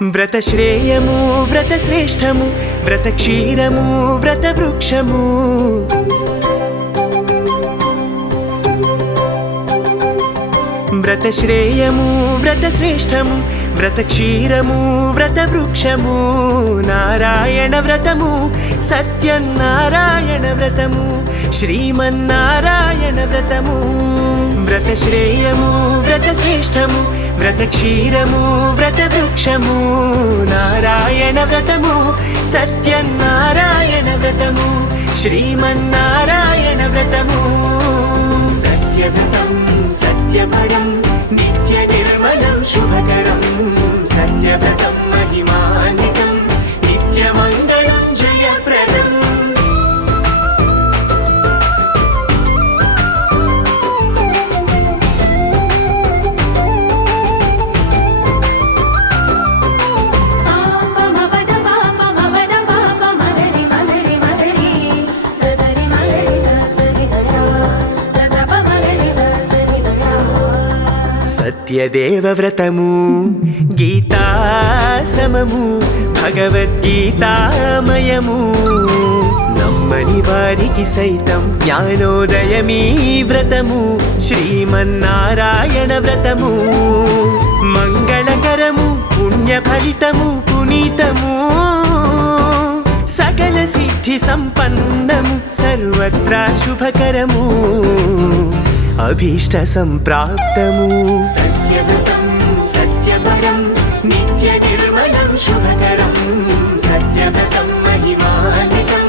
వ్రతశ్రేయము వ్రతశ్రేష్టము వ్రతక్షీరము వ్రతవృక్షము వ్రతశ్రేయము వ్రతశ్రేష్టము వ్రతక్షీరము వ్రతవృక్షము నారాయణ వ్రతము సత్యనారాయణ వ్రతము శ్రీమన్నారాయణ వ్రతము వ్రతశ్రేయము వ్రతశ్రేష్టము వ్రతక్షీరము వ్రతవృక్షము నారాయణ వ్రతము సత్యనారాయణ వ్రతము శ్రీమన్నారాయణ వ్రతము సత్యవ్రతం సత్యపరం నిత్య నిర్మలం శుభకరం సత్యవ్రతం మహిమాన్వితం నిత్యమంగళం జయప్రదం సత్యదేవ వ్రతము గీతా సమము భగవద్గీతామయము నమ్మని వారికి సైతం జ్ఞానోదయమీ వ్రతము శ్రీమన్నారాయణ వ్రతము మంగళకరము పుణ్యఫలితము పునీతము సకల సిద్ధి సంపన్నము సర్వత్రా శుభకరము అభీష్ట సంప్రాప్తము సత్యవ్రతం సత్యపరం నిత్య నిర్మలం శుభకరం సత్యవ్రతం మహిమాన్వితం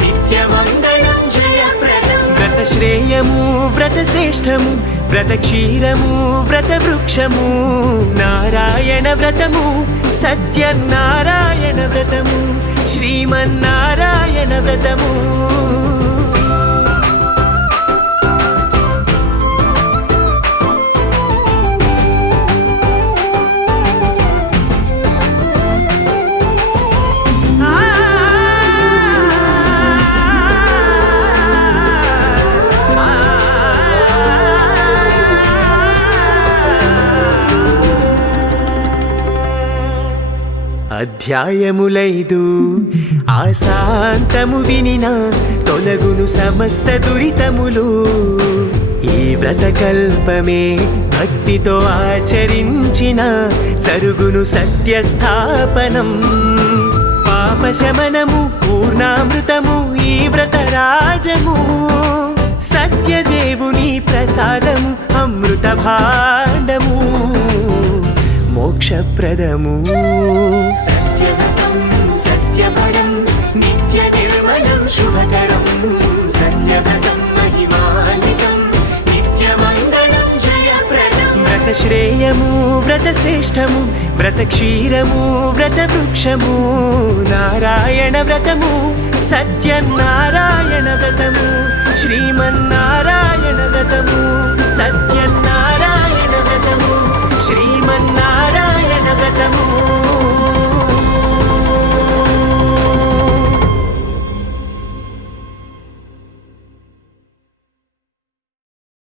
నిత్యమంగళం జయప్రదం వ్రతశ్రేయము వ్రతశ్రేష్టము వ్రతక్షీరము వ్రతవృక్షము నారాయణ వ్రతము సత్యనారాయణ వ్రతము శ్రీమన్నారాయణ వ్రతము అధ్యాయములైదు ఆశాంతము వినిన తొలగును సమస్త దురితములు ఈ వ్రతకల్పమే భక్తితో ఆచరించిన జరుగును సత్యస్థాపనం పాపశమనము పూర్ణామృతము ఈ వ్రతరాజము సత్యదేవుని ప్రసాదము అమృత భాండము మోక్షప్రదము సత్యవ్రతం సత్యపరం నిత్య నిర్మలం శుభకరం సత్యవ్రతం మహిమాన్వితం నిత్యమంగళం జయప్రదం వ్రతశ్రేయము వ్రతశ్రేష్టము వ్రతక్షీరము వ్రతవృక్షము నారాయణ వ్రతము సత్యనారాయణ వ్రతము శ్రీమన్నారాయణ వ్రతము సత్యనారాయణ వ్రతము శ్రీమన్నారాయణ వ్రతము